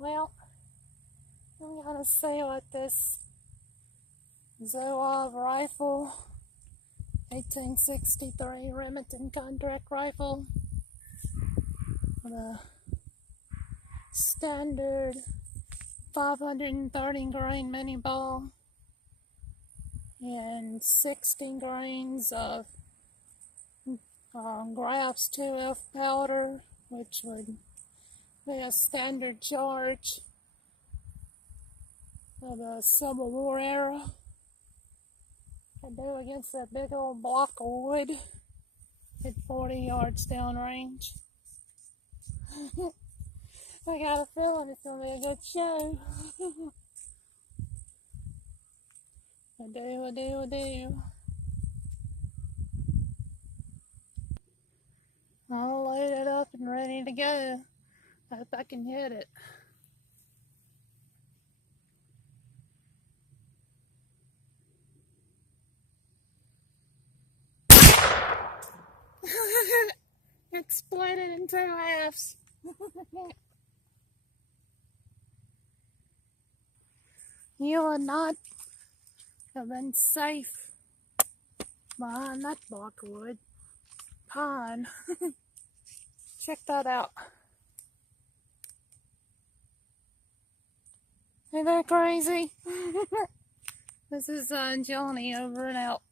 Well, I'm gonna see what this Joules rifle, 1863 Remington contract rifle, with a standard 530 grain mini ball and 16 grains of Graf's 2F powder, which would be a standard charge of the Civil War era. I do against that big old block of wood at 40 yards downrange. I got a feeling it's going to be a good show. I do. All loaded up and ready to go. I hope I can hit it. It split it in 2 halves. You would not have been safe behind that block of wood. Pine. Check that out. Ain't that crazy? This is Johnny over and out.